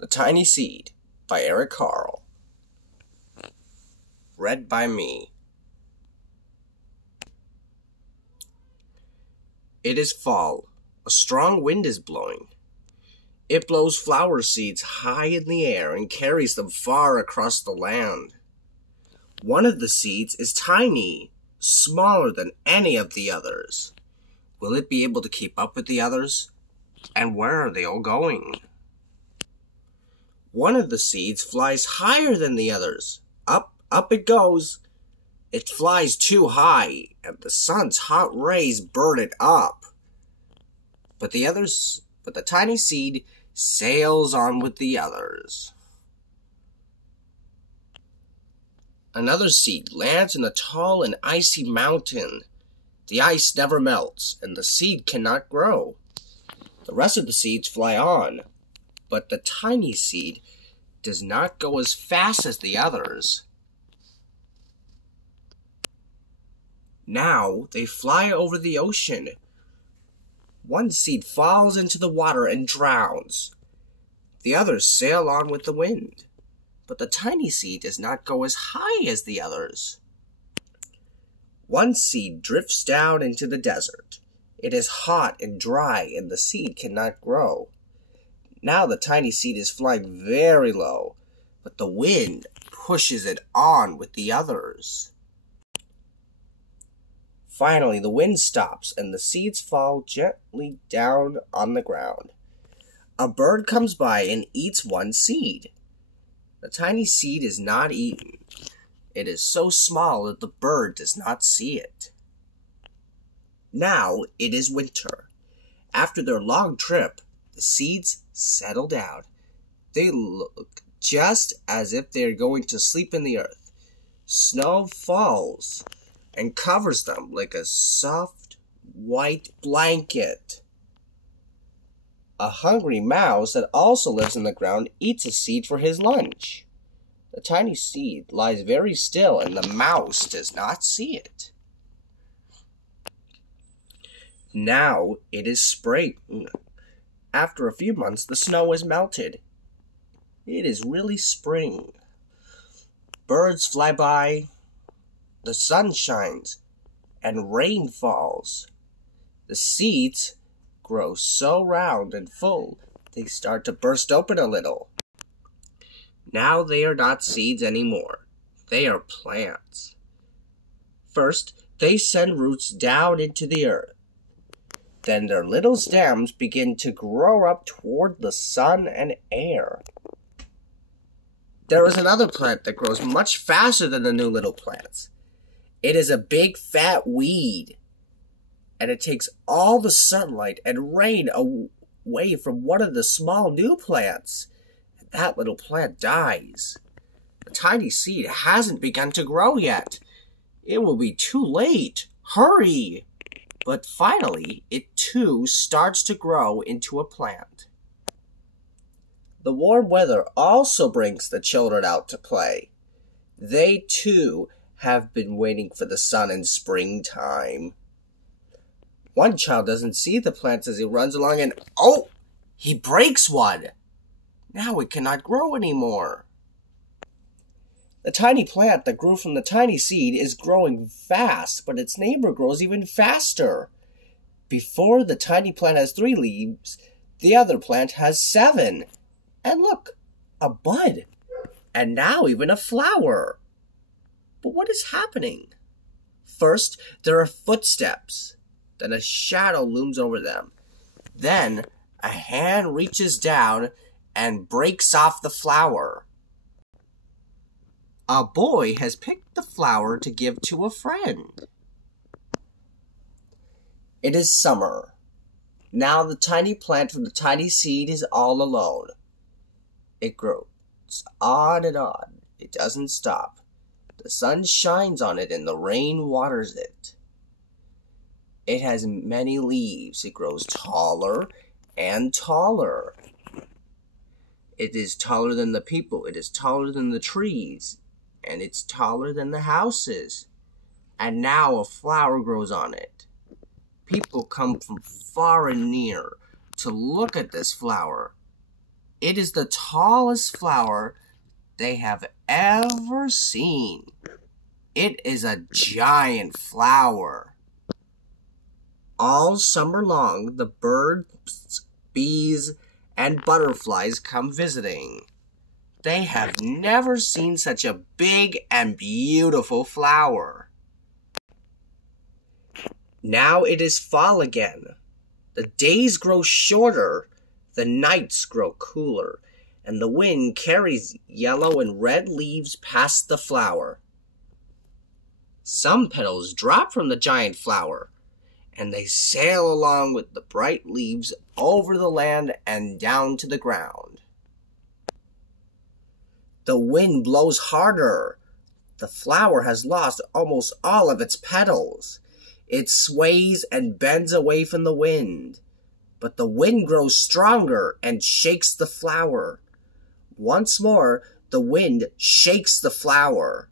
The Tiny Seed by Carle. Read by me. It is fall. A strong wind is blowing. It blows flower seeds high in the air and carries them far across the land. One of the seeds is tiny, smaller than any of the others. Will it be able to keep up with the others? And where are they all going? One of the seeds flies higher than the others. Up it goes. It flies too high, and the sun's hot rays burn it up. But the tiny seed sails on with the others. Another seed lands in a tall and icy mountain. The ice never melts, and the seed cannot grow. The rest of the seeds fly on, but the tiny seed does not go as fast as the others. Now they fly over the ocean. One seed falls into the water and drowns. The others sail on with the wind, but the tiny seed does not go as high as the others. One seed drifts down into the desert. It is hot and dry, and the seed cannot grow. Now the tiny seed is flying very low, but the wind pushes it on with the others. Finally, the wind stops, and the seeds fall gently down on the ground. A bird comes by and eats one seed. The tiny seed is not eaten. It is so small that the bird does not see it. Now it is winter. After their long trip, the seeds settle down. They look just as if they are going to sleep in the earth. Snow falls and covers them like a soft white blanket. A hungry mouse that also lives in the ground eats a seed for his lunch. The tiny seed lies very still, and the mouse does not see it. Now it is spring. After a few months, the snow is melted. It is really spring. Birds fly by, the sun shines, and rain falls. The seeds grow so round and full, they start to burst open a little. Now they are not seeds anymore. They are plants. First, they send roots down into the earth. Then their little stems begin to grow up toward the sun and air. There is another plant that grows much faster than the new little plants. It is a big fat weed, and it takes all the sunlight and rain away from one of the small new plants, and that little plant dies. The tiny seed hasn't begun to grow yet. It will be too late. Hurry! But finally, it too starts to grow into a plant. The warm weather also brings the children out to play. They too have been waiting for the sun in springtime. One child doesn't see the plants as he runs along and, oh, he breaks one. Now it cannot grow anymore. The tiny plant that grew from the tiny seed is growing fast, but its neighbor grows even faster. Before the tiny plant has 3 leaves, the other plant has 7. And look, a bud. And now even a flower. But what is happening? First, there are footsteps. Then a shadow looms over them. Then a hand reaches down and breaks off the flower. A boy has picked the flower to give to a friend. It is summer. Now the tiny plant from the tiny seed is all alone. It grows on and on. It doesn't stop. The sun shines on it and the rain waters it. It has many leaves. It grows taller and taller. It is taller than the people. It is taller than the trees. And it's taller than the houses. And now a flower grows on it. People come from far and near to look at this flower. It is the tallest flower they have ever seen. It is a giant flower. All summer long, the birds, bees, and butterflies come visiting. They have never seen such a big and beautiful flower. Now it is fall again. The days grow shorter, the nights grow cooler, and the wind carries yellow and red leaves past the flower. Some petals drop from the giant flower, and they sail along with the bright leaves over the land and down to the ground. The wind blows harder. The flower has lost almost all of its petals. It sways and bends away from the wind, but the wind grows stronger and shakes the flower. Once more, the wind shakes the flower.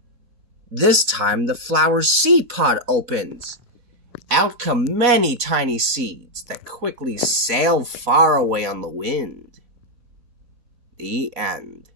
This time, the flower's seed pod opens. Out come many tiny seeds that quickly sail far away on the wind. The end.